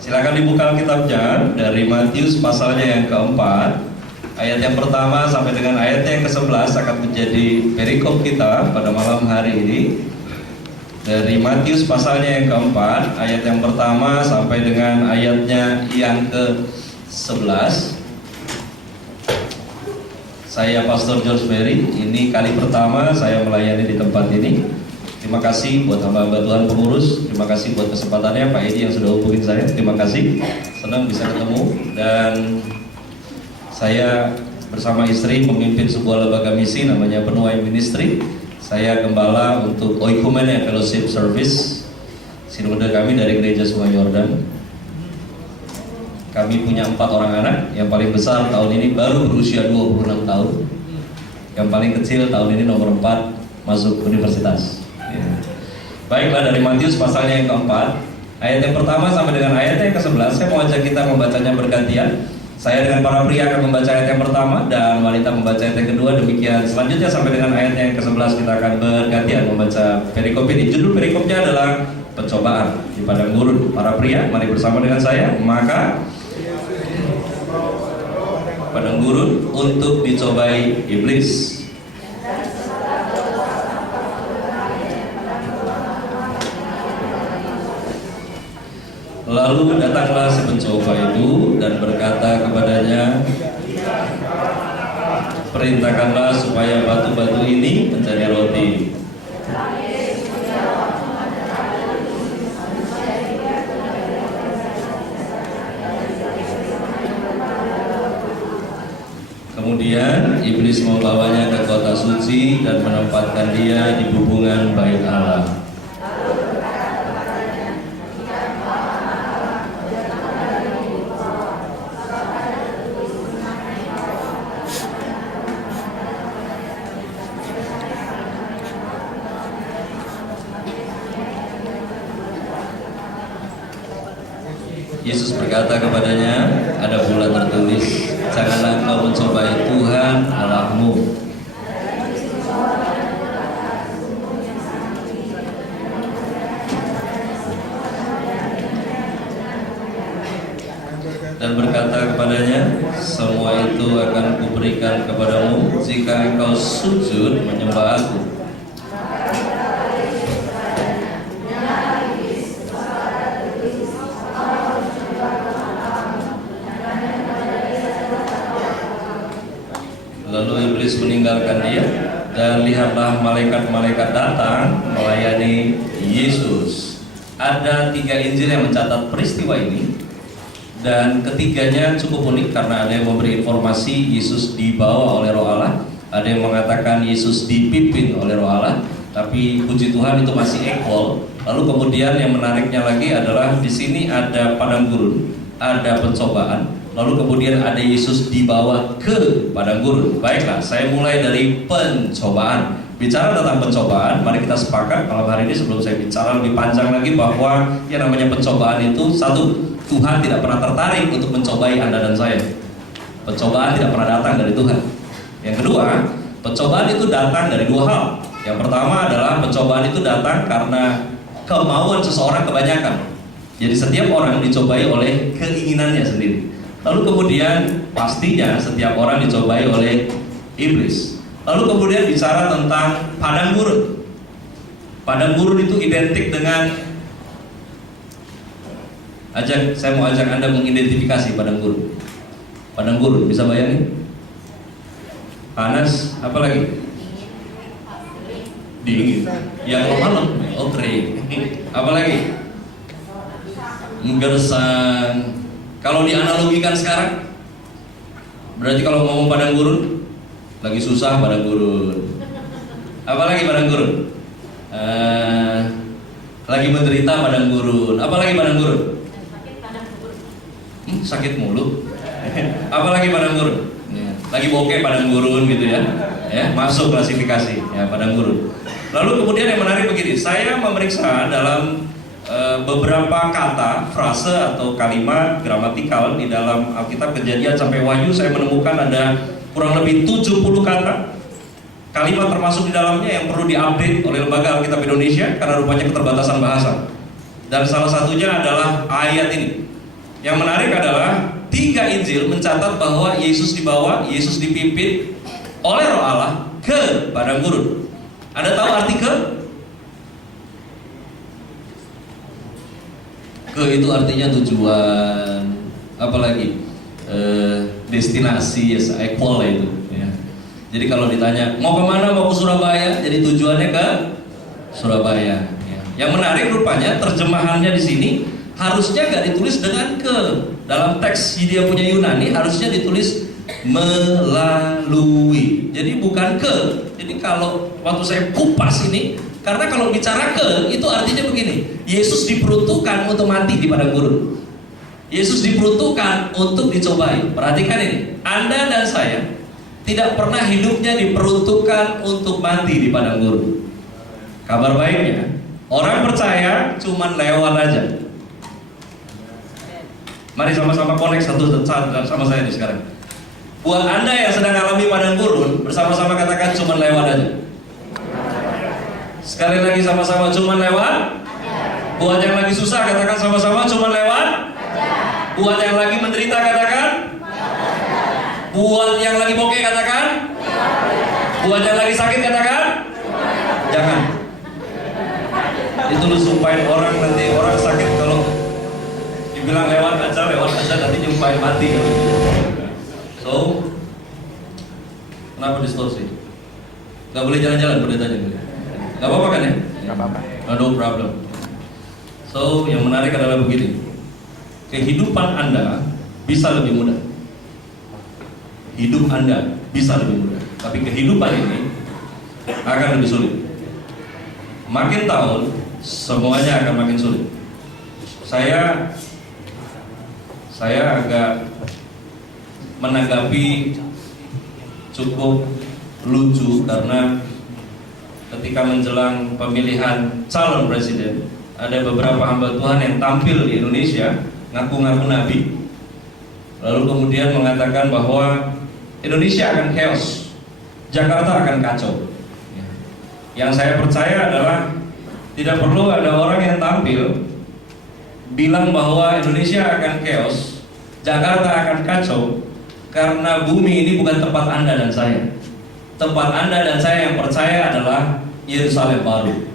Silakan dibuka Alkitabnya dari Matius pasalnya yang keempat. Ayat yang pertama sampai dengan ayat yang ke-11 akan menjadi perikop kita pada malam hari ini. Dari Matius pasalnya yang keempat, ayat yang pertama sampai dengan ayatnya yang ke-11. Saya Pastor George Berry, ini kali pertama saya melayani di tempat ini. Terima kasih buat hamba-hamba Tuhan pengurus, terima kasih buat kesempatannya Pak Edi yang sudah hubungin saya, terima kasih. Senang bisa ketemu. Dan saya bersama istri memimpin sebuah lembaga misi namanya Penuai Ministry. Saya gembala untuk Oikumene Fellowship Service, sinode kami dari Gereja Sungai Yordan. Kami punya 4 orang anak, yang paling besar tahun ini baru berusia 26 tahun. Yang paling kecil tahun ini nomor 4 masuk universitas. Ya. Baiklah, dari Matius pasalnya yang keempat, ayat yang pertama sampai dengan ayat yang ke-11, saya mau ajak kita membacanya bergantian. Saya dengan para pria akan membaca ayat yang pertama dan wanita membaca ayat yang kedua. Demikian selanjutnya sampai dengan ayat yang ke-11 kita akan bergantian membaca perikop ini. Judul perikopnya adalah pencobaan di padang gurun. Para pria, mari bersama dengan saya. Maka padang gurun untuk dicobai iblis. Lalu datanglah si pencoba itu dan berkata kepadanya, perintahkanlah supaya batu-batu ini menjadi roti. Kemudian iblis membawanya ke kota suci dan menempatkan dia di hubungan bait Allah. Yesus berkata kepadanya, ada pula tertulis, janganlah engkau mencobai Tuhan Allahmu. Dan berkata kepadanya, semua itu akan kuberikan kepadamu jika engkau sujud menyembah Aku. Lalu iblis meninggalkan dia, dan lihatlah malaikat-malaikat datang melayani Yesus. Ada 3 Injil yang mencatat peristiwa ini, dan ketiganya cukup unik karena ada yang memberi informasi Yesus dibawa oleh Roh Allah, ada yang mengatakan Yesus dipimpin oleh Roh Allah, tapi puji Tuhan itu masih equal. Lalu kemudian yang menariknya lagi adalah di sini ada padang gurun, ada pencobaan. Lalu kemudian ada Yesus dibawa ke padang gurun. Baiklah, saya mulai dari pencobaan. Bicara tentang pencobaan, mari kita sepakat malam hari ini sebelum saya bicara lebih panjang lagi bahwa yang namanya pencobaan itu, satu, Tuhan tidak pernah tertarik untuk mencobai Anda dan saya. Pencobaan tidak pernah datang dari Tuhan. Yang kedua, pencobaan itu datang dari 2 hal. Yang pertama adalah pencobaan itu datang karena kemauan seseorang kebanyakan. Jadi setiap orang dicobai oleh keinginannya sendiri. Lalu kemudian pastinya setiap orang dicobai oleh iblis. Lalu kemudian bicara tentang padang gurun. Padang gurun itu identik dengan saya mau ajak Anda mengidentifikasi padang gurun. Padang gurun, bisa bayangin? Panas, apa lagi? Dingin. Yang malam, kering. Apa lagi? Gersang. Kalau dianalogikan sekarang, berarti kalau ngomong padang gurun, lagi susah padang gurun. Apalagi padang gurun? Lagi menderita padang gurun. Apalagi padang gurun? Sakit mulu. Apalagi padang gurun? Lagi bokeh padang gurun gitu ya. Masuk klasifikasi ya padang gurun. Lalu kemudian yang menarik begini, saya memeriksa dalam beberapa kata, frase atau kalimat gramatikal di dalam Alkitab Kejadian sampai Wahyu. Saya menemukan ada kurang lebih 70 kata kalimat termasuk di dalamnya yang perlu diupdate oleh Lembaga Alkitab Indonesia karena rupanya keterbatasan bahasa. Dan salah satunya adalah ayat ini. Yang menarik adalah 3 Injil mencatat bahwa Yesus dibawa, Yesus dipimpin oleh Roh Allah ke padang gurun. Anda tahu arti ke? Ke itu artinya tujuan, apalagi destinasi, equal itu. Ya. Jadi kalau ditanya mau kemana, mau ke Surabaya, jadi tujuannya ke Surabaya. Ya. Yang menarik rupanya terjemahannya di sini harusnya nggak ditulis dengan ke. Dalam teks dia punya Yunani harusnya ditulis melalui. Jadi bukan ke. Jadi kalau waktu saya kupas ini, karena kalau bicara ke itu artinya begini: Yesus diperuntukkan untuk mati di padang gurun. Yesus diperuntukkan untuk dicobai. Perhatikan ini, Anda dan saya tidak pernah hidupnya diperuntukkan untuk mati di padang gurun. Kabar baiknya, orang percaya cuman lewat aja. Mari sama-sama connect satu sama saya di sekarang. Buat Anda yang sedang alami padang gurun, bersama-sama katakan cuman lewat aja. Sekali lagi sama-sama cuman lewat. Buat yang lagi susah katakan sama-sama cuman lewat. Buat yang lagi menderita katakan. Buat yang lagi bokeh katakan. Buat yang lagi sakit katakan. Jangan. Itu lu sumpahin orang, nanti orang sakit kalau dibilang lewat aja nanti nyumpahin mati. So, kenapa distorsi? Gak boleh jalan-jalan pendetanya. Gak apa-apa kan ya? Gak apa-apa. No problem. So, yang menarik adalah begini. Kehidupan Anda bisa lebih mudah. Hidup Anda bisa lebih mudah. Tapi kehidupan ini akan lebih sulit. Makin tahun, semuanya akan makin sulit. Saya agak menanggapi cukup lucu karena ketika menjelang pemilihan calon presiden, ada beberapa hamba Tuhan yang tampil di Indonesia ngaku-ngaku nabi, lalu kemudian mengatakan bahwa Indonesia akan chaos, Jakarta akan kacau. Yang saya percaya adalah tidak perlu ada orang yang tampil bilang bahwa Indonesia akan chaos, Jakarta akan kacau, karena bumi ini bukan tempat Anda dan saya. Tempat Anda dan saya yang percaya adalah Yerusalem baru.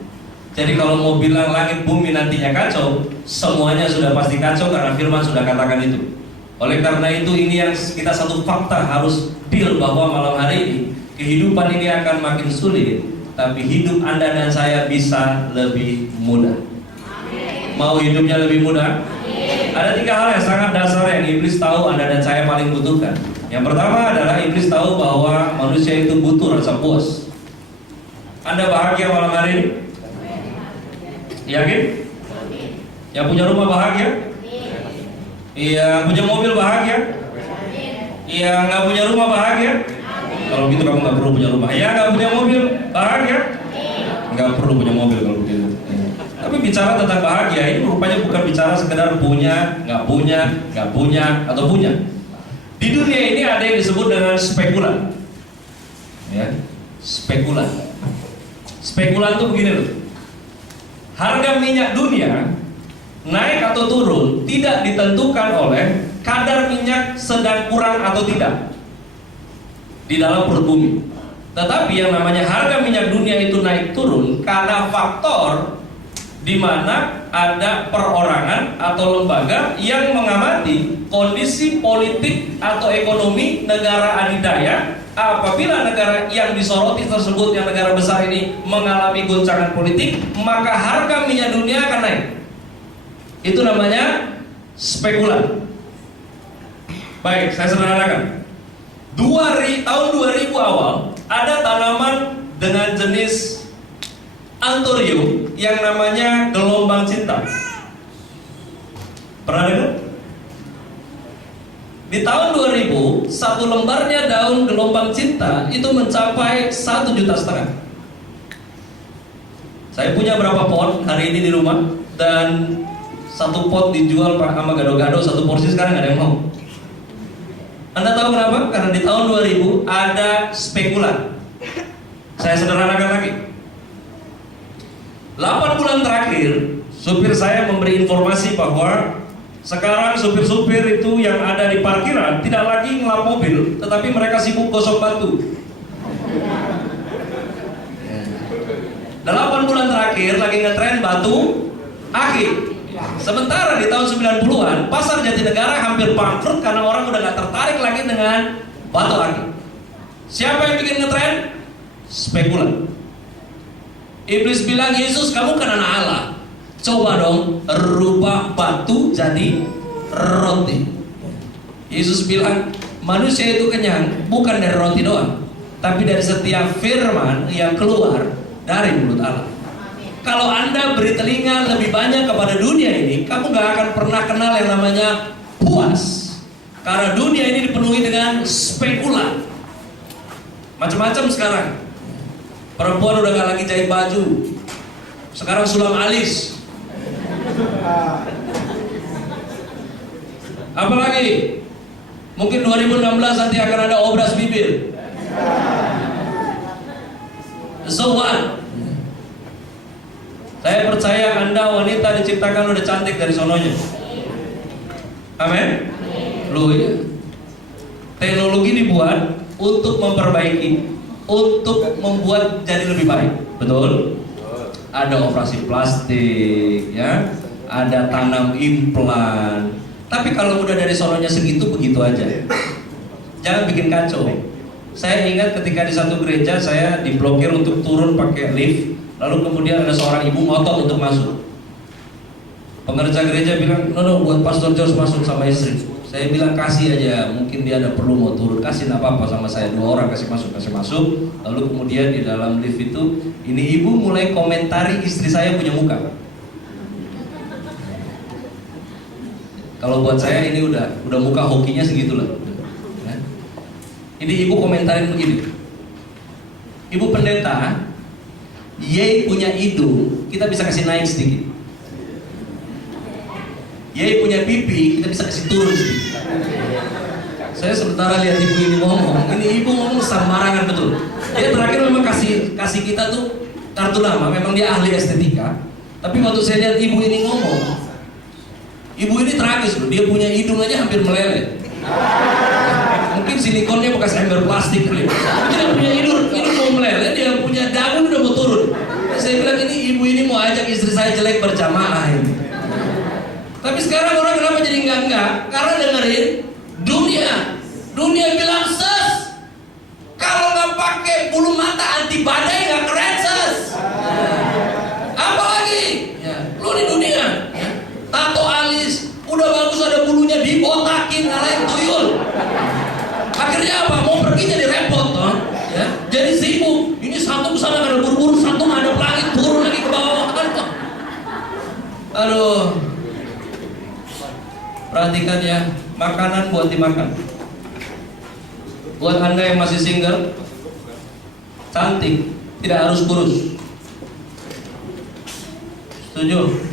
Jadi kalau mau bilang langit bumi nantinya kacau, semuanya sudah pasti kacau karena firman sudah katakan itu. Oleh karena itu ini yang kita satu fakta harus deal, bahwa malam hari ini kehidupan ini akan makin sulit, tapi hidup Anda dan saya bisa lebih mudah. Mau hidupnya lebih mudah? Ada 3 hal yang sangat dasar yang iblis tahu Anda dan saya paling butuhkan. Yang pertama adalah iblis tahu bahwa manusia itu butuh rasa puas. Anda bahagia malam hari ini? Yakin? Yang punya rumah bahagia? Yang punya mobil bahagia? Yang nggak punya rumah bahagia? Kalau gitu kamu nggak perlu punya rumah. Yang nggak punya mobil bahagia? Nggak perlu punya mobil kalau begitu. Tapi bicara tentang bahagia ini rupanya bukan bicara sekedar punya, nggak punya, atau punya. Di dunia ini ada yang disebut dengan spekulan. Ya, spekulan. Spekulan itu begini loh. Harga minyak dunia naik atau turun tidak ditentukan oleh kadar minyak sedang kurang atau tidak di dalam perut bumi. Tetapi yang namanya harga minyak dunia itu naik turun karena faktor di mana ada perorangan atau lembaga yang mengamati kondisi politik atau ekonomi negara adidaya. Apabila negara yang disoroti tersebut, yang negara besar ini mengalami goncangan politik, maka harga minyak dunia akan naik. Itu namanya spekulan. Baik, saya sederhanakan. Tahun 2000 awal ada tanaman dengan jenis anthurium yang namanya gelombang cinta. Pernah dengar? Di tahun 2000, 1 lembarnya daun gelombang cinta itu mencapai 1,5 juta. Saya punya berapa pot hari ini di rumah, dan 1 pot dijual sama gado-gado 1 porsi, sekarang nggak ada yang mau. Anda tahu kenapa? Karena di tahun 2000 ada spekulan. Saya sederhanakan lagi. 8 bulan terakhir, supir saya memberi informasi bahwa Sekarang supir-supir itu yang ada di parkiran tidak lagi ngelap mobil, tetapi mereka sibuk gosok batu. 8 bulan terakhir lagi ngetren batu akik. Sementara di tahun 90-an pasar Jatinegara hampir bangkrut karena orang udah gak tertarik lagi dengan batu akik. Siapa yang bikin ngetren? Spekulan. Iblis bilang, Yesus kamu kan anak Allah, coba dong rubah batu jadi roti. Yesus bilang, manusia itu kenyang bukan dari roti doang, tapi dari setiap firman yang keluar dari mulut Allah. Kalau Anda beri telinga lebih banyak kepada dunia ini, kamu gak akan pernah kenal yang namanya puas. Karena dunia ini dipenuhi dengan spekulan. Macam-macam sekarang. Perempuan udah gak lagi jahit baju, sekarang sulam alis. Apalagi mungkin 2016 nanti akan ada obras bibir. So what? Saya percaya Anda wanita diciptakan udah cantik dari sononya. Amin. Loh ya. Teknologi dibuat untuk memperbaiki, untuk membuat jadi lebih baik. Betul? Ada operasi plastik, ya, ada tanam implan. Tapi kalau udah dari sononya segitu, begitu aja. Jangan bikin kacau. Saya ingat ketika di satu gereja saya diblokir untuk turun pakai lift, lalu kemudian ada seorang ibu ngotot untuk masuk. Pengerja gereja bilang, no, buat Pastor George masuk sama istri. Saya bilang kasih aja, mungkin dia ada perlu mau turun, kasih nggak apa-apa sama saya, 2 orang kasih masuk. Lalu kemudian di dalam lift itu, ini ibu mulai komentari istri saya punya muka. Kalau buat saya ini udah muka hokinya segitulah. Ini ibu komentarin begini, ibu pendeta, Ye punya hidung, kita bisa kasih naik sedikit. Ye punya pipi, kita bisa kasih turun sedikit. Saya sementara lihat ibu ini ngomong, ini ibu ngomong sembarangan betul. Dia terakhir memang kasih kita tuh kartu nama, memang dia ahli estetika. Tapi waktu saya lihat ibu ini ngomong, ibu ini tragis loh, dia punya hidung aja hampir meleleh. Mungkin silikonnya bekas ember plastik kali. Dia punya hidung mau meleleh, dia punya daun udah mau turun. Saya bilang ini ibu ini mau ajak istri saya jelek berjamaah ini. Tapi sekarang orang kenapa jadi enggak? Karena dengerin dunia bilang ses. Kalau nggak pakai bulu mata anti badai nggak keren ses. Apalagi? Ya, lu di dunia tato alis udah bagus ada bulunya dibotakin ngalahin tuyul. Akhirnya apa? Mau pergi jadi repot toh. Ya, jadi sibuk. Ini satu kesana ada buru-buru, satu ada langit turun lagi ke bawah kan. Aduh. Perhatikan ya, makanan buat dimakan. Buat Anda yang masih single, cantik tidak harus kurus. Setuju?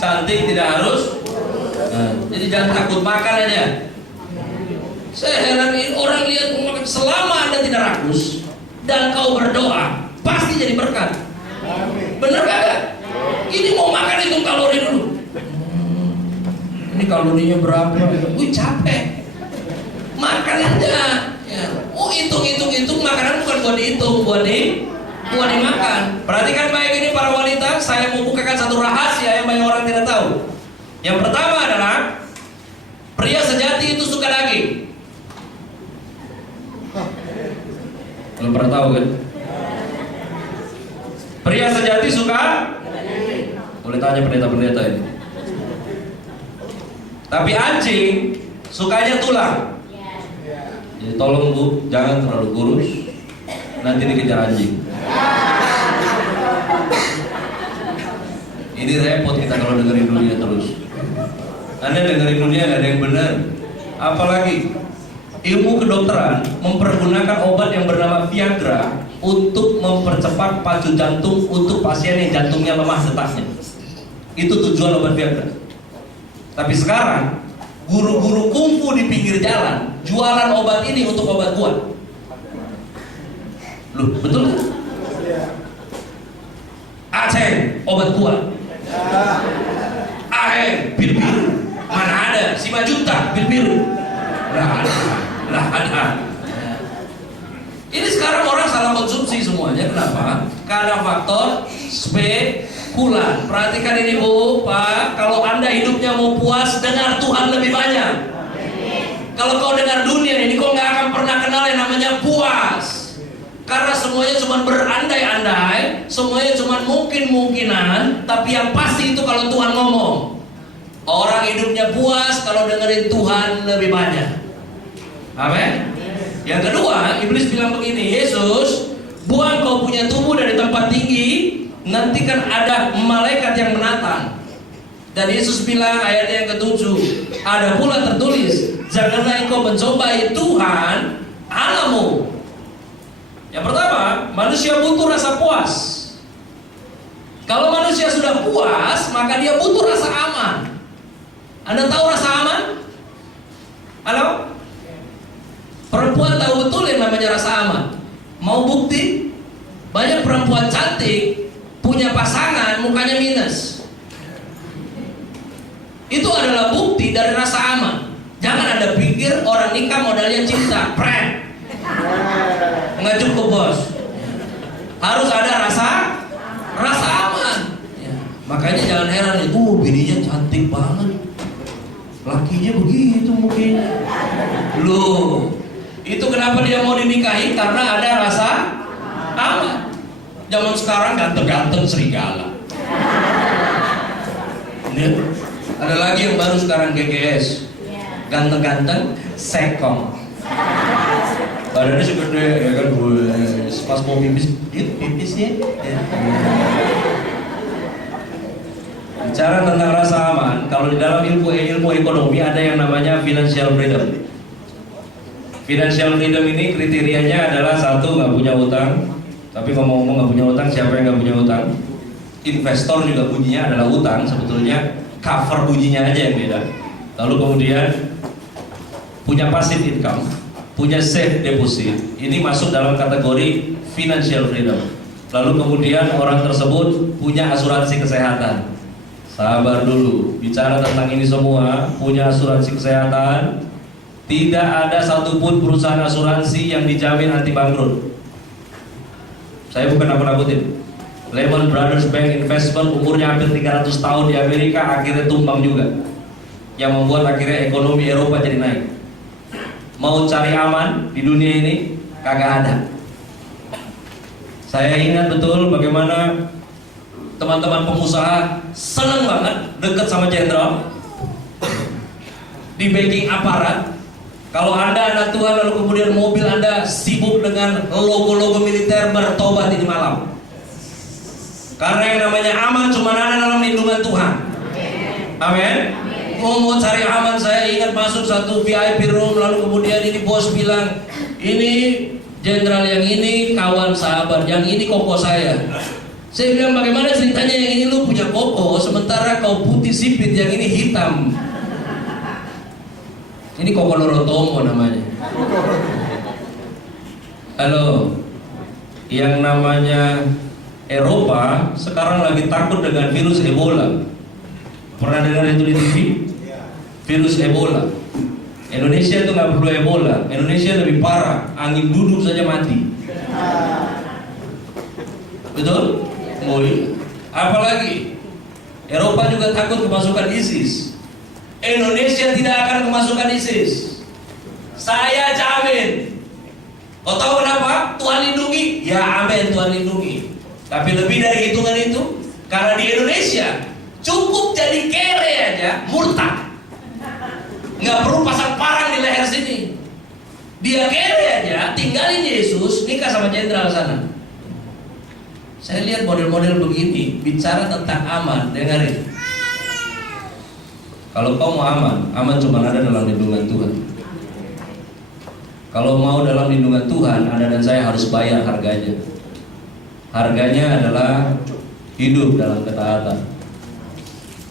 Cantik tidak harus. Jadi jangan takut makan aja. Saya heran ini orang lihat selama Anda tidak rakus dan kau berdoa, pasti jadi berkat. Bener gak? Ini mau makan hitung kalori dulu. Ini kalorinya berapa? Wih capek. Makan aja. Ya. Oh hitung makanan bukan buat dihitung, buat dimakan. Perhatikan baik ini para wanita. Saya mau bukakan satu rahasia yang banyak orang tidak tahu. Yang pertama adalah pria sejati itu suka daging. Belum pernah tahu kan? Pria sejati suka. Boleh tanya pendeta-pendeta ini. Tapi anjing sukanya tulang. Jadi tolong Bu, jangan terlalu kurus, nanti dikejar anjing. Ini repot kita kalau dengerin dunia terus. Anda dengerin dunia gak ada yang benar. Apalagi ilmu kedokteran mempergunakan obat yang bernama Viagra untuk mempercepat pacu jantung untuk pasien yang jantungnya lemah detaknya. Itu tujuan obat Viagra. Tapi sekarang guru-guru kungfu di pinggir jalan jualan obat ini untuk obat kuat. Loh, betul kan? Aceh, obat kuat. Aheng, bir-bir. 5 juta biru. Lah ada. Ini sekarang orang salah konsumsi semuanya. Kenapa? Karena faktor spekulan. Perhatikan ini Bu, Pak. Kalau Anda hidupnya mau puas, dengar Tuhan lebih banyak. Kalau kau dengar dunia ini, kau nggak akan pernah kenal yang namanya puas. Karena semuanya cuma berandai-andai, semuanya cuma mungkin-mungkinan. Tapi yang pasti itu kalau Tuhan ngomong, orang hidupnya puas kalau dengerin Tuhan lebih banyak. Amin. Yang kedua, iblis bilang begini, Yesus, buang kau punya tubuh dari tempat tinggi, nanti kan ada malaikat yang menatang. Dan Yesus bilang ayat yang ke-7, ada pula tertulis, janganlah engkau mencobai Tuhan Allahmu. Yang pertama, manusia butuh rasa puas. Kalau manusia sudah puas, maka dia butuh rasa aman. Anda tahu rasa aman? Halo? Perempuan tahu betul yang namanya rasa aman. Mau bukti? Banyak perempuan cantik punya pasangan mukanya minus. Itu adalah bukti dari rasa aman. Jangan Anda pikir orang nikah modalnya cinta, prank. Nggak cukup bos. Harus ada rasa aman. Ya. Makanya jangan heran itu, bininya cantik banget, lakinya begitu mungkin. Loh, itu kenapa dia mau dinikahi? Karena ada rasa aman. Zaman sekarang ganteng-ganteng serigala. Ini ada lagi yang baru sekarang GGS. Ganteng-ganteng sekong. Badannya segede ya kan, pas mau pipis, pipisnya. Bicara tentang rasa aman, kalau di dalam ilmu ekonomi ada yang namanya financial freedom. Financial freedom ini kriterianya adalah satu, nggak punya utang. Tapi ngomong-ngomong nggak punya utang, siapa yang nggak punya utang? Investor juga bunyinya adalah utang, sebetulnya cover bunyinya aja yang beda. Lalu kemudian punya passive income, punya safe deposit, ini masuk dalam kategori financial freedom. Lalu kemudian orang tersebut punya asuransi kesehatan. Sabar dulu, bicara tentang ini semua, punya asuransi kesehatan. Tidak ada satupun perusahaan asuransi yang dijamin anti bangkrut. Saya bukan nakut-nakutin. Lehman Brothers Bank Investment umurnya hampir 300 tahun di Amerika, akhirnya tumbang juga. Yang membuat akhirnya ekonomi Eropa jadi naik. Mau cari aman di dunia ini kagak ada. Saya ingat betul bagaimana teman-teman pengusaha senang banget dekat sama jenderal di backing aparat. Kalau Anda anak Tuhan lalu kemudian mobil Anda sibuk dengan logo-logo militer, bertobat ini malam. Karena yang namanya aman cuma ada dalam lindungan Tuhan. Amin. Mau cari aman, saya ingat masuk satu VIP room, lalu kemudian ini bos bilang, ini jenderal yang ini kawan sahabat, yang ini koko saya. Saya bilang, bagaimana ceritanya yang ini lu punya koko, sementara kau putih sipit, yang ini hitam. Ini koko Lorotomo namanya. Halo, yang namanya Eropa sekarang lagi takut dengan virus Ebola. Pernah dengar itu di TV? Virus Ebola. Indonesia itu nggak perlu Ebola. Indonesia lebih parah, angin duduk saja mati. Betul? Apalagi Eropa juga takut kemasukan ISIS. Indonesia tidak akan kemasukan ISIS. Saya jamin. Kau tahu kenapa? Tuhan lindungi. Ya amin, Tuhan lindungi. Tapi lebih dari hitungan itu, karena di Indonesia cukup jadi kere aja murtad. Nggak perlu pasang parang di leher sini. Dia kere aja, tinggalin Yesus, nikah sama jenderal sana. Saya lihat model-model begini, bicara tentang aman, dengerin. Kalau kau mau aman, aman cuma ada dalam lindungan Tuhan. Kalau mau dalam lindungan Tuhan, Anda dan saya harus bayar harganya. Harganya adalah hidup dalam ketaatan.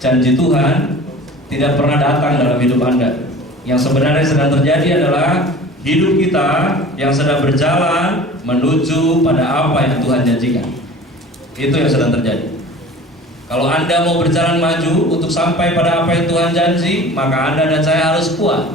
Janji Tuhan tidak pernah datang dalam hidup Anda. Yang sebenarnya sedang terjadi adalah hidup kita yang sedang berjalan menuju pada apa yang Tuhan janjikan. Itu yang sedang terjadi. Kalau Anda mau berjalan maju untuk sampai pada apa yang Tuhan janji, maka Anda dan saya harus kuat.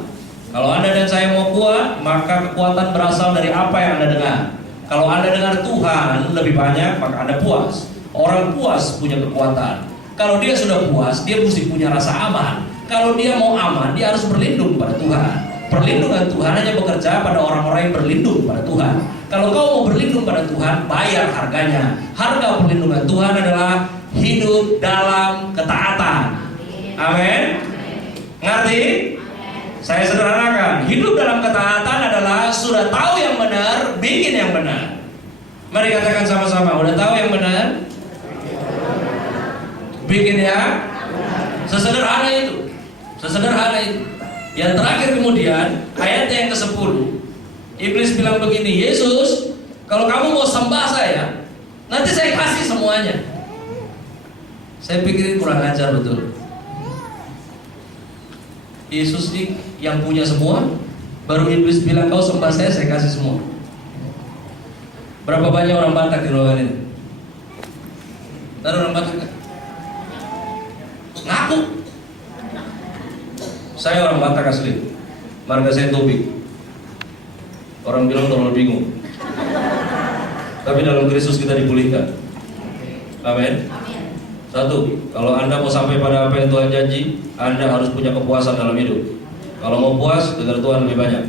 Kalau Anda dan saya mau kuat, maka kekuatan berasal dari apa yang Anda dengar. Kalau Anda dengar Tuhan lebih banyak, maka Anda puas. Orang puas punya kekuatan. Kalau dia sudah puas, dia mesti punya rasa aman. Kalau dia mau aman, dia harus berlindung pada Tuhan. Perlindungan Tuhan hanya bekerja pada orang-orang yang berlindung pada Tuhan. Kalau kau mau berlindung pada Tuhan, bayar harganya. Harga perlindungan Tuhan adalah hidup dalam ketaatan. Amin. Ngerti? Saya sederhanakan. Hidup dalam ketaatan adalah sudah tahu yang benar, bikin yang benar. Mari katakan sama-sama. Udah tahu yang benar, bikin ya. Sesederhana itu. Sesederhana itu. Yang terakhir kemudian ayat yang ke-10, iblis bilang begini, Yesus, kalau kamu mau sembah saya, nanti saya kasih semuanya. Saya pikirin kurang ajar betul. Yesus ini yang punya semua, baru iblis bilang kau sembah saya kasih semua. Berapa banyak orang Batak di ruangan ini? Ada orang Batak kan? Ngaku. Saya orang Batak asli, marga saya Tobik. Orang bilang terlalu bingung, tapi dalam Kristus kita dipulihkan. Amin. Satu, kalau Anda mau sampai pada apa yang Tuhan janji, Anda harus punya kepuasan dalam hidup. Kalau mau puas, dengar Tuhan lebih banyak.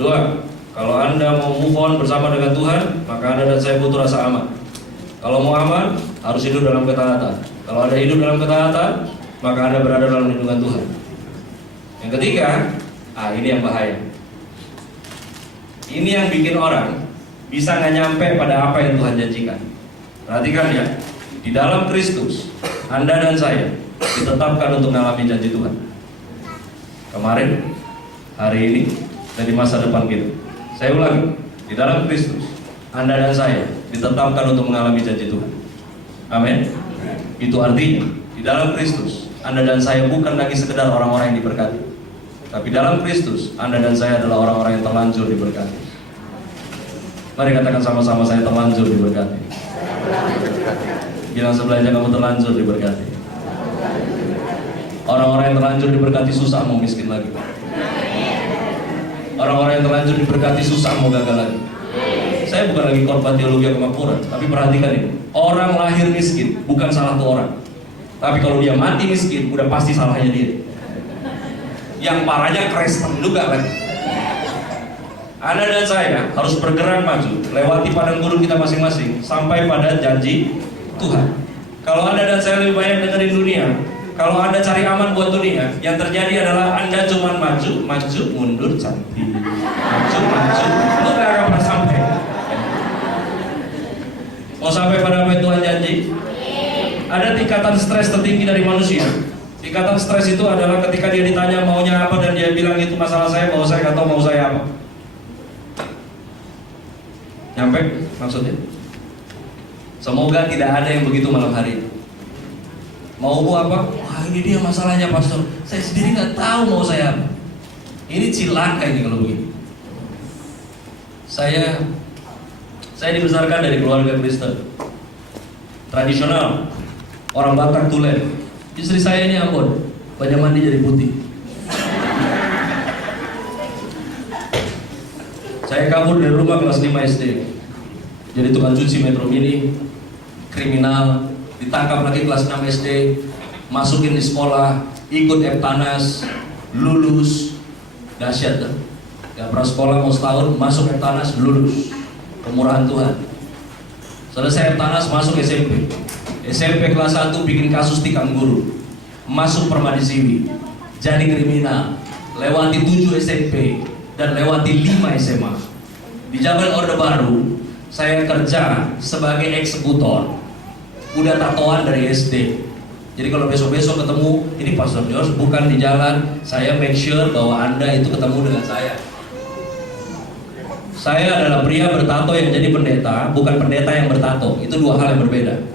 Dua, kalau Anda mau move on bersama dengan Tuhan, maka Anda dan saya butuh rasa aman. Kalau mau aman, harus hidup dalam ketaatan. Kalau Anda hidup dalam ketaatan, maka Anda berada dalam lindungan Tuhan. Yang ketiga, ini yang bahaya. Ini yang bikin orang bisa nggak nyampe pada apa yang Tuhan janjikan. Perhatikan ya, di dalam Kristus, Anda dan saya ditetapkan untuk mengalami janji Tuhan. Kemarin, hari ini, dan di masa depan kita. Saya ulangi, di dalam Kristus, Anda dan saya ditetapkan untuk mengalami janji Tuhan. Amin. Itu artinya, di dalam Kristus, Anda dan saya bukan lagi sekedar orang-orang yang diberkati. Tapi dalam Kristus, Anda dan saya adalah orang-orang yang terlanjur diberkati. Mari katakan sama-sama, saya terlanjur diberkati. Bilang sebelahnya, kamu terlanjur diberkati. Orang-orang yang terlanjur diberkati susah mau miskin lagi. Orang-orang yang terlanjur diberkati susah mau gagal lagi. Saya bukan lagi korban teologi kemakmuran, tapi perhatikan ini. Orang lahir miskin bukan salah tuh orang. Tapi kalau dia mati miskin, udah pasti salahnya dia. Yang parahnya Kristen juga kan. Anda dan saya harus bergerak maju, lewati padang gurun kita masing-masing sampai pada janji Tuhan. Kalau Anda dan saya lebih banyak dengerin dunia, kalau Anda cari aman buat dunia, yang terjadi adalah Anda cuma maju, mundur, cantik. Maju, lu gak akan pernah sampai. Mau sampai pada apa yang Tuhan janji? Ada tingkatan stres tertinggi dari manusia. Tingkatan stres itu adalah ketika dia ditanya maunya apa dan dia bilang itu masalah saya, mau saya atau mau saya apa. Nyampe maksudnya? Semoga tidak ada yang begitu malam hari ini. Maumu apa? Wah, ini dia masalahnya pastor. Saya sendiri nggak tahu mau saya apa. Ini cilaka ini kalau begini. Saya dibesarkan dari keluarga Kristen tradisional, orang Batak Tulen. Istri saya ini ampun, banyak mandi jadi putih. Saya kabur dari rumah kelas 5 SD. Jadi tukang cuci Metro Mini, kriminal, ditangkap lagi kelas 6 SD, masukin di sekolah, ikut Eptanas, lulus, dahsyat kan? Gak pernah sekolah mau setahun, masuk Eptanas, lulus. Kemurahan Tuhan. Selesai Eptanas, masuk SMP. SMP kelas 1 bikin kasus tikam guru, masuk Permadi Siwi, jadi kriminal, lewati 7 SMP dan lewati 5 SMA. Di Jabal Orde Baru, saya kerja sebagai eksekutor. Udah tatoan dari SD. Jadi kalau besok-besok ketemu, ini Pastor George bukan di jalan, saya make sure bahwa Anda itu ketemu dengan saya. Saya adalah pria bertato yang jadi pendeta, bukan pendeta yang bertato. Itu dua hal yang berbeda.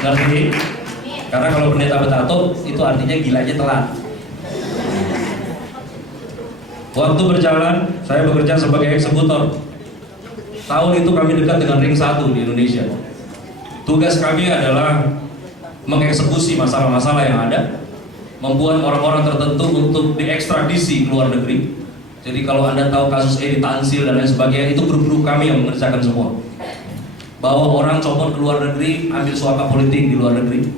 Ngerti? Karena kalau pendeta bertato itu artinya gilanya telat. Waktu berjalan, saya bekerja sebagai eksekutor. Tahun itu kami dekat dengan ring 1 di Indonesia. Tugas kami adalah mengeksekusi masalah-masalah yang ada, membuat orang-orang tertentu untuk diekstradisi ke luar negeri. Jadi kalau Anda tahu kasus Edi Tansil dan lain sebagainya, itu grup-grup kami yang mengerjakan semua. Bawa orang copot ke luar negeri, ambil suaka politik di luar negeri.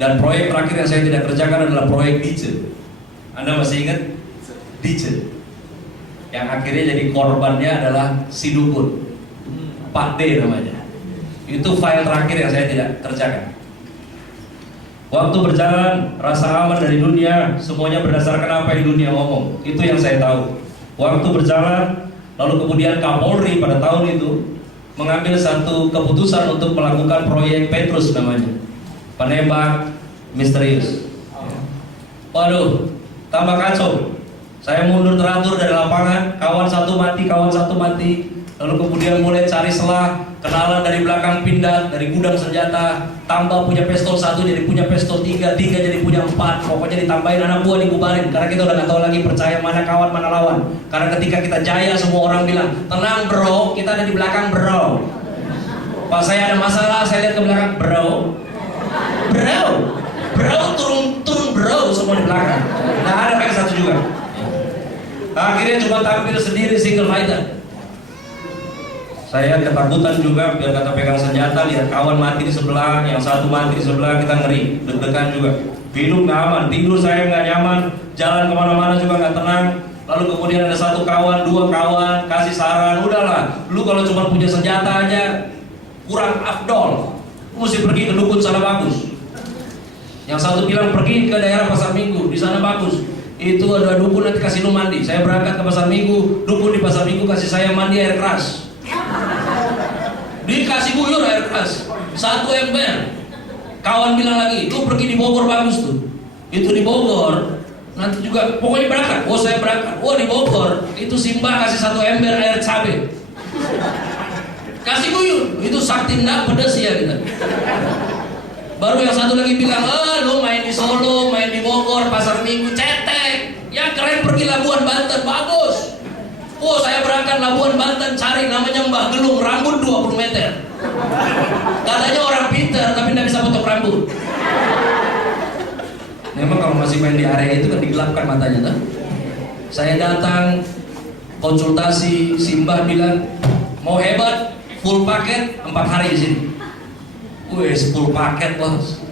Dan proyek terakhir yang saya tidak kerjakan adalah proyek Dice. Anda masih ingat Dice? Yang akhirnya jadi korbannya adalah si dukun, Pak D namanya. Itu file terakhir yang saya tidak kerjakan. Waktu berjalan, rasa aman dari dunia, semuanya berdasarkan apa yang dunia ngomong. Itu yang saya tahu. Waktu berjalan, lalu kemudian Kapolri pada tahun itu mengambil satu keputusan untuk melakukan proyek Petrus namanya, penembak misterius. Waduh, tambah kacau. Saya mundur teratur dari lapangan, kawan satu mati. Lalu kemudian mulai cari selah, kenalan dari belakang pindah, dari gudang senjata, tambah punya pistol 1 jadi punya pistol 3 jadi punya 4, pokoknya ditambahin anak buah dibubarin, karena kita udah gak tahu lagi percaya mana kawan mana lawan. Karena ketika kita jaya semua orang bilang, tenang bro, kita ada di belakang bro. Pas saya ada masalah, saya lihat ke belakang bro, turun bro, semua di belakang. Nah ada kayak satu juga. Akhirnya cuma tampil sendiri single fighter. Saya ketakutan juga, biar kata pegang senjata, lihat kawan mati di sebelah, yang satu mati di sebelah, kita ngeri, deg-degan juga. Hidup nggak aman, tidur saya nggak nyaman, jalan kemana-mana juga nggak tenang. Lalu kemudian ada satu kawan, 2 kawan, kasih saran, udahlah, lu kalau cuma punya senjata aja kurang afdol, lu mesti pergi ke dukun sana bagus. Yang satu bilang pergi ke daerah Pasar Minggu, di sana bagus. Itu ada dukun nanti kasih lu mandi. Saya berangkat ke Pasar Minggu, dukun di Pasar Minggu kasih saya mandi air keras. Dikasih buyur air keras 1 ember. Kawan bilang lagi, lu pergi di Bogor bagus tuh. Itu di Bogor nanti juga, pokoknya berangkat. Oh saya berangkat, oh di Bogor itu Simbah kasih 1 ember air cabai. Kasih buyur, itu sakti enggak pedes ya gitu. Baru yang satu lagi bilang, lu main di Solo, main di Bogor, Pasar Minggu, cetek. Yang keren pergi Labuan Banten, bagus. Oh saya berangkat Labuan Banten, cari namanya Mbah Gelung, rambut 20 meter. Katanya orang pintar tapi tidak bisa potong rambut. Memang kalau masih main di area itu kan digelapkan matanya kan? Saya datang konsultasi, Simbah bilang mau hebat, full paket 4 hari di sini. Wih, 10 paket bos.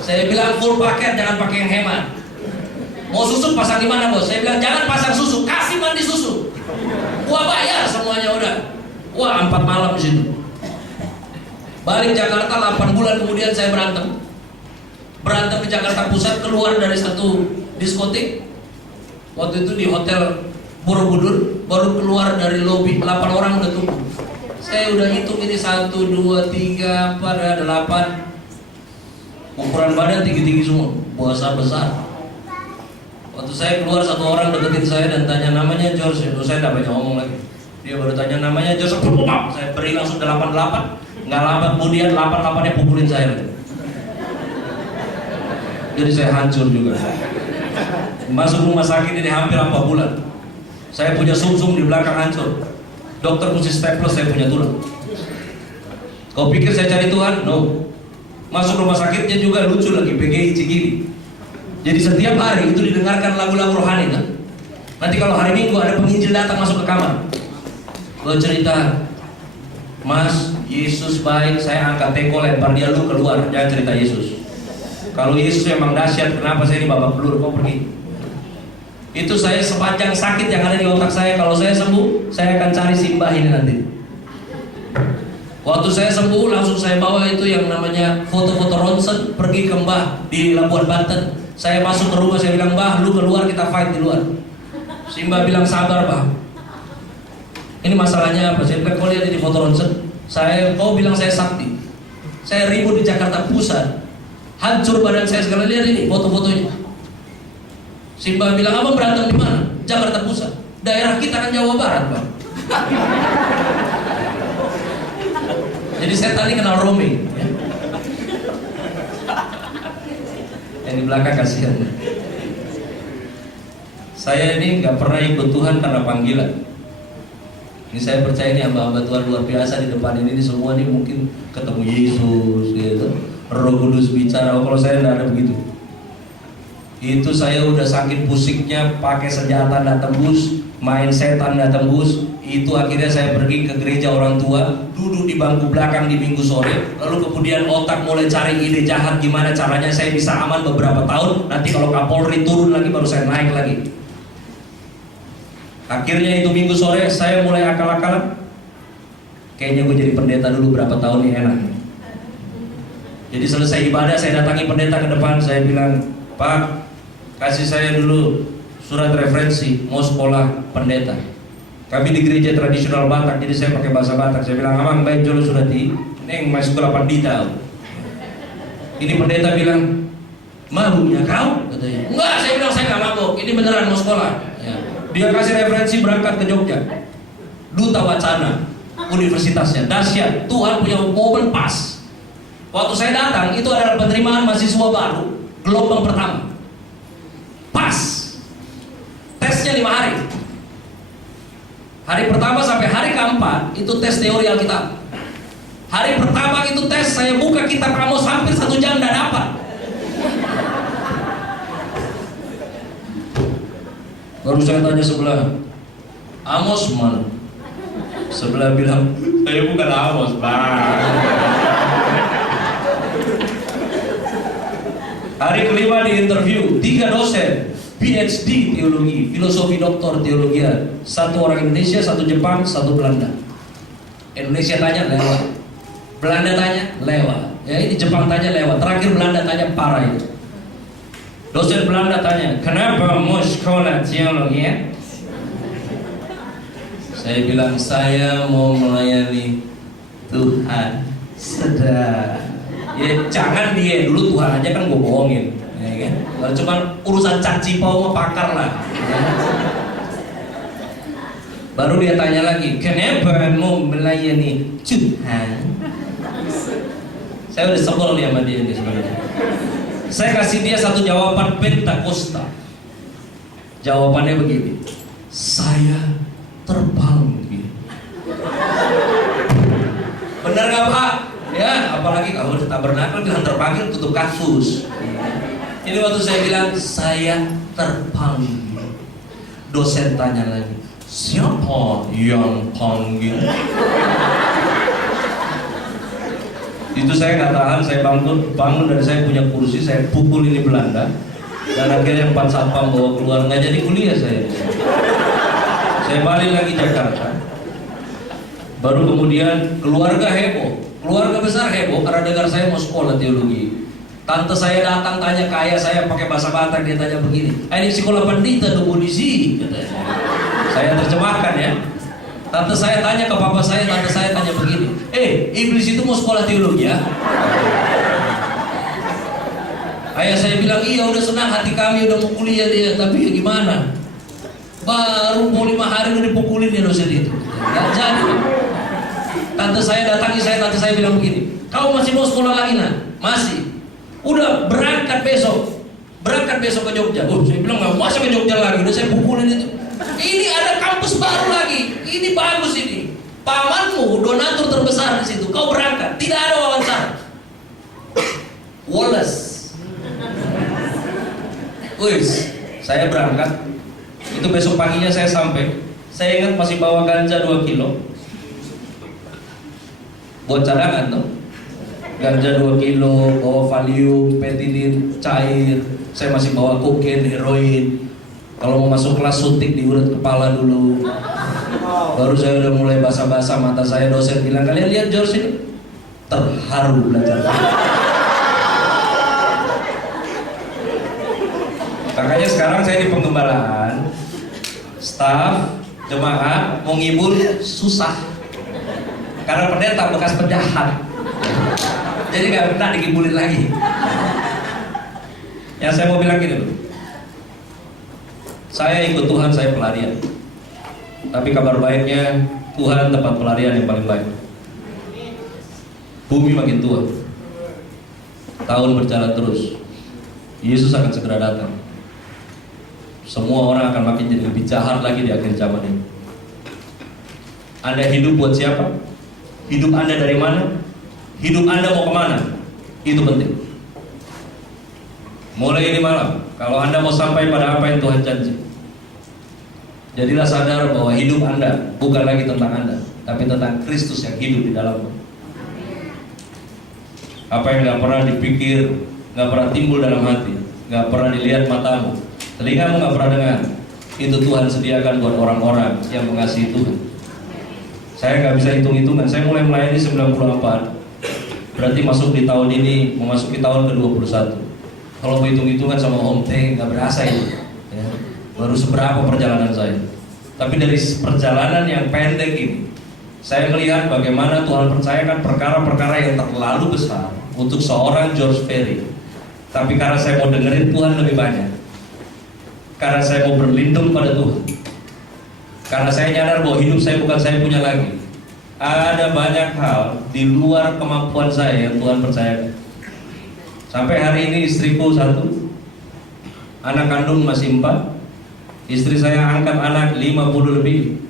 Saya bilang full paket, jangan pakai yang hemat. Mau susu pasang di mana bos? Saya bilang jangan pasang susu, kasih mandi susu. Gua bayar semuanya udah. Wah 4 malam di situ. Balik Jakarta 8 bulan kemudian saya berantem di Jakarta Pusat, keluar dari satu diskotik. Waktu itu di hotel Borobudur, baru keluar dari lobi 8 orang udah tunggu. Saya udah hitung ini 1, 2, 3, 4, ada 8. Ukuran badan tinggi-tinggi semua, puasa besar. Waktu saya keluar, satu orang deketin saya dan tanya namanya George. Saya tak banyak ngomong lagi. Dia baru tanya namanya George. Saya beri langsung 88. Nggak lama kemudian 88-nya pukulin saya. Jadi saya hancur juga. Masuk rumah sakit ini hampir 4 bulan. Saya punya sumsum di belakang hancur. Dokter khusus staples, saya punya tulang. Kau pikir saya cari Tuhan? No. Masuk rumah sakitnya juga lucu lagi, PGI Cikini. Jadi setiap hari itu didengarkan lagu-lagu rohani kan? Nanti kalau hari Minggu ada penginjil datang masuk ke kamar, bercerita, Mas, Yesus baik, saya angkat teko lempar dia, lu keluar, jangan cerita Yesus. Kalau Yesus emang dahsyat, kenapa saya ini babak belur, kau pergi. Itu saya sepanjang sakit yang ada di otak saya, kalau saya sembuh, saya akan cari Simbah ini nanti. Waktu saya sembuh, langsung saya bawa itu yang namanya foto-foto ronsen, pergi ke Mbah di Labuan Banten. Saya masuk ke rumah, saya bilang, Mbah, lu keluar, kita fight di luar. Simbah bilang, sabar, Mbah. Ini masalahnya apa? Saya bilang, kau lihat di foto ronsen. Kau bilang saya sakti. Saya ribut di Jakarta Pusat. Hancur badan saya segala, lihat ini foto-fotonya. Simbah bilang, abang berantem di mana? Jakarta Pusat. Daerah kita kan Jawa Barat, Bang. Jadi saya tadi kenal roaming. Yang di belakang kasihan. Saya ini nggak pernah ikut Tuhan karena panggilan. Ini saya percaya ini hamba-hamba Tuhan luar biasa di depan ini semua nih mungkin ketemu Yesus gitu. Roh Kudus bicara. Kalau saya tidak ada begitu. Itu saya udah saking pusiknya pakai senjata nggak tembus, main setan nggak tembus. Itu akhirnya saya pergi ke gereja orang tua, duduk di bangku belakang di minggu sore. Lalu kemudian otak mulai cari ide jahat, gimana caranya saya bisa aman beberapa tahun. Nanti kalau Kapolri turun lagi baru saya naik lagi. Akhirnya itu minggu sore saya mulai akal-akalan. Kayaknya gue jadi pendeta dulu berapa tahun nih enak. Jadi selesai ibadah saya datangi pendeta ke depan. Saya bilang, Pak, kasih saya dulu surat referensi mau sekolah pendeta. Kami di gereja tradisional Batak, jadi saya pakai bahasa Batak. Saya bilang, Amang baik jolo sudah di neng masuk sekolah pendeta. Ini pendeta bilang, mabuk ya kau? Katanya. Enggak, saya bilang saya nggak mabuk. Ini beneran mau sekolah. Ya. Dia kasih referensi berangkat ke Jogja, Duta Wacana universitasnya. Dahsyat, Tuhan punya momen pas. Waktu saya datang itu adalah penerimaan mahasiswa baru gelombang pertama. Pas. Tesnya 5 hari. Hari pertama sampai hari keempat itu tes teori Alkitab. Hari pertama itu tes, saya buka kitab Amos hampir 1 jam tidak dapat. Baru saya tanya sebelah, Amos mana? Sebelah bilang, saya bukan Amos, Bang. Hari kelima di interview, 3 dosen, PhD teologi, filosofi doktor teologi, 1 orang Indonesia, 1 Jepang, 1 Belanda. Indonesia tanya lewat, Belanda tanya lewat, ya ini Jepang tanya lewat, terakhir Belanda tanya parah itu. Dosen Belanda tanya, kenapa mau sekolah teologi ya? Saya bilang, saya mau melayani Tuhan. Sedang. Ya jangan dia dulu, Tuhan aja kan gue bohongin, ya kan? Kalau cuma urusan caci pau pakar lah. Ya. Baru dia tanya lagi, kenapa mau melayani Tuhan? Saya udah sebel nih sama dia nih sebenarnya. Saya kasih dia 1 jawaban Pentakosta. Jawabannya begini, saya terbang begini. Benar gak Pak? Ya, apalagi kalau udah tabernakel bilang terbang tutup kasus. Ini waktu saya bilang saya terbang. Dosen tanya lagi, siapa yang panggil? Itu saya nggak tahan, saya bangun dari saya punya kursi, saya pukul ini Belanda, dan akhirnya 4 satpam bawa keluar, nggak jadi kuliah saya. Saya balik lagi Jakarta. Baru kemudian keluarga heboh, keluarga besar heboh karena dengar saya mau sekolah teologi. Tante saya datang tanya ke ayah saya pakai bahasa Batak, dia tanya begini, ini sekolah pendeta tunggu di sini, katanya. Saya terjemahkan ya. Tante saya tanya ke papa saya, tante saya tanya begini, iblis itu mau sekolah teologi ya? Ayah saya bilang, iya udah senang hati kami udah mau kuliah dia, tapi ya gimana? Baru mau 5 hari udah dipukulin dia dosen itu. Gak jadi. Tante saya datangi saya, tante saya bilang begini, kau masih mau sekolah lagi nak? Masih. Udah berangkat besok ke Jogja. Saya bilang nggak masa ke Jogja lagi, udah saya pukulin itu. Ini ada kampus baru lagi, ini bagus ini. Pamanmu donatur terbesar di situ, kau berangkat, tidak ada wawancara. Wallace. Wis, saya berangkat. Itu besok paginya saya sampai. Saya ingat masih bawa ganja 2 kilo. Buat cadangan tuh. Ganja 2 kilo, bawa valium, petidin, cair. Saya masih bawa kokain, heroin. Kalau mau masuk kelas suntik diurut kepala dulu. Baru saya udah mulai basah-basah mata saya. Dosen bilang, kalian lihat George ini? Terharu belajar. Makanya sekarang saya di penggembalaan, staf, jemaat, mau ngibur susah. Karena pendeta bekas penjahat. Jadi gak pernah dikibulin lagi. Yang saya mau bilang gini loh, saya ikut Tuhan, saya pelarian. Tapi kabar baiknya Tuhan tempat pelarian yang paling baik. Bumi makin tua, tahun berjalan terus, Yesus akan segera datang. Semua orang akan makin jadi lebih jahat lagi di akhir zaman ini. Anda hidup buat siapa? Hidup Anda dari mana? Hidup Anda mau kemana? Itu penting. Mulai ini malam, kalau Anda mau sampai pada apa yang Tuhan janji, jadilah sadar bahwa hidup Anda bukan lagi tentang Anda, tapi tentang Kristus yang hidup di dalammu. Apa yang gak pernah dipikir, gak pernah timbul dalam hati, gak pernah dilihat matamu, telingamu gak pernah dengar, itu Tuhan sediakan buat orang-orang yang mengasihi Tuhan. Saya gak bisa hitung-hitungan. Saya mulai melayani 94, berarti masuk di tahun ini, memasuki tahun ke-21. Kalau mau hitung-hitungan sama Om Teh gak berasa ini ya. Baru seberapa perjalanan saya. Tapi dari perjalanan yang pendek ini, saya melihat bagaimana Tuhan percayakan perkara-perkara yang terlalu besar untuk seorang George Ferry. Tapi karena saya mau dengerin Tuhan lebih banyak, karena saya mau berlindung pada Tuhan, karena saya nyadar bahwa hidup saya bukan saya punya lagi. Ada banyak hal di luar kemampuan saya yang Tuhan percayakan. Sampai hari ini istriku 1, anak kandung masih 4. Istri saya angkat anak 50 lebih.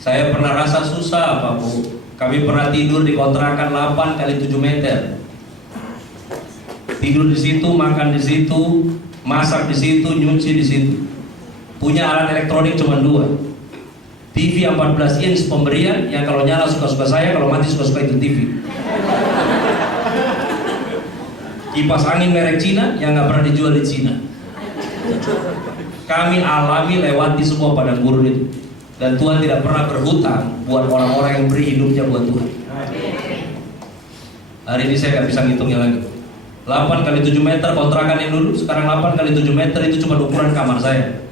Saya pernah rasa susah Pak Bu. Kami pernah tidur di kontrakan 8 kali 7 meter. Tidur di situ, makan di situ, masak di situ, nyuci di situ. Punya alat elektronik cuma 2. TV 14 inch pemberian yang kalau nyala suka-suka saya, kalau mati suka-suka itu TV. Kipas angin merek Cina yang nggak pernah dijual di Cina. Kami alami lewati semua padang gurun itu, dan Tuhan tidak pernah berhutang buat orang-orang yang beri hidupnya buat Tuhan. Hari ini saya nggak bisa ngitungnya lagi. 8 kali 7 meter kontrakan yang dulu, sekarang 8 kali 7 meter itu cuma ukuran kamar saya.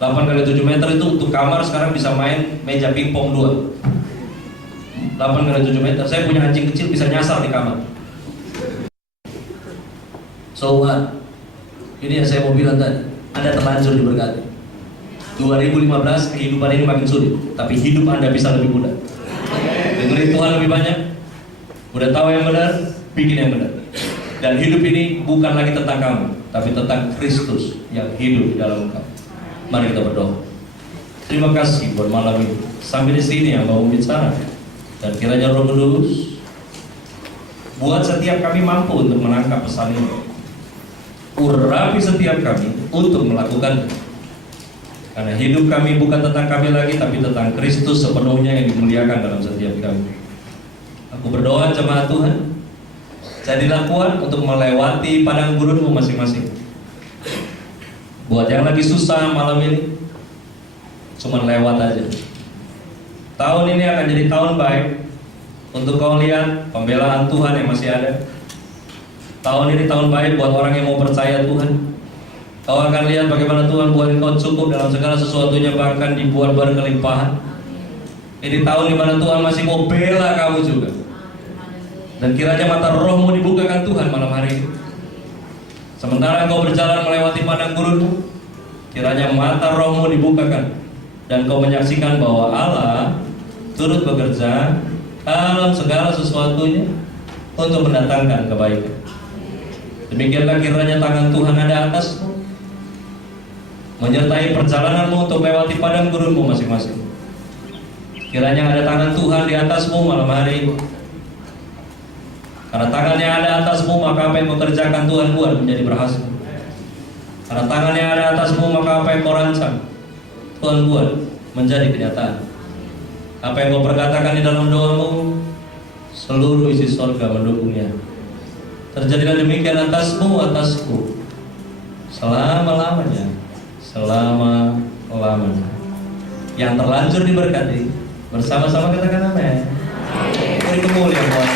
8 kali 7 meter itu untuk kamar, sekarang bisa main meja pingpong 2. 8 kali 7 meter. Saya punya anjing kecil bisa nyasar di kamar. So what? Ini yang saya mau bilang tadi. Anda terlanjur diberkati. 2015 kehidupan ini makin sulit, tapi hidup Anda bisa lebih mudah. Dengerin Tuhan lebih banyak. Udah tahu yang benar, bikin yang benar. Dan hidup ini bukan lagi tentang kamu, tapi tentang Kristus yang hidup di dalam kamu. Mari kita berdoa. Terima kasih buat malam ini. Sampai di sini yang mau bicara. Dan kiranya Roh Kudus buat setiap kami mampu untuk menangkap pesan ini. Urapi setiap kami untuk melakukan. Karena hidup kami bukan tentang kami lagi, tapi tentang Kristus sepenuhnya yang dimuliakan dalam setiap kami. Aku berdoa jemaat Tuhan, jadilah kuat untuk melewati padang gurunmu masing-masing. Buat yang lagi susah malam ini, cuma lewat aja. Tahun ini akan jadi tahun baik untuk kau lihat pembelaan Tuhan yang masih ada. Tahun ini tahun baik buat orang yang mau percaya Tuhan. Kau akan lihat bagaimana Tuhan buat kau cukup dalam segala sesuatunya, bahkan dibuat berkelimpahan. Ini tahun dimana Tuhan masih mau bela kamu juga. Dan kiranya mata rohmu dibukakan Tuhan malam hari ini. Sementara kau berjalan melewati padang gurunmu, kiranya mata rohmu dibukakan, dan kau menyaksikan bahwa Allah turut bekerja dalam segala sesuatunya untuk mendatangkan kebaikan. Demikianlah kiranya tangan Tuhan ada atasmu, menyertai perjalananmu untuk melewati padang gurunmu masing-masing. Kiranya ada tangan Tuhan di atasmu malam hari ini. Karena tangannya ada atasmu, maka apa yang kau kerjakan Tuhan buat menjadi berhasil. Karena tangannya ada atasmu, maka apa yang kau rancang Tuhan buat menjadi kenyataan. Apa yang kau perkatakan di dalam doamu, seluruh isi surga mendukungnya. Terjadilah demikian atasmu, atasku, selama-lamanya, selama-lamanya. Yang terlanjur diberkati, bersama-sama katakan amin. Beri kemuliaan Tuhan.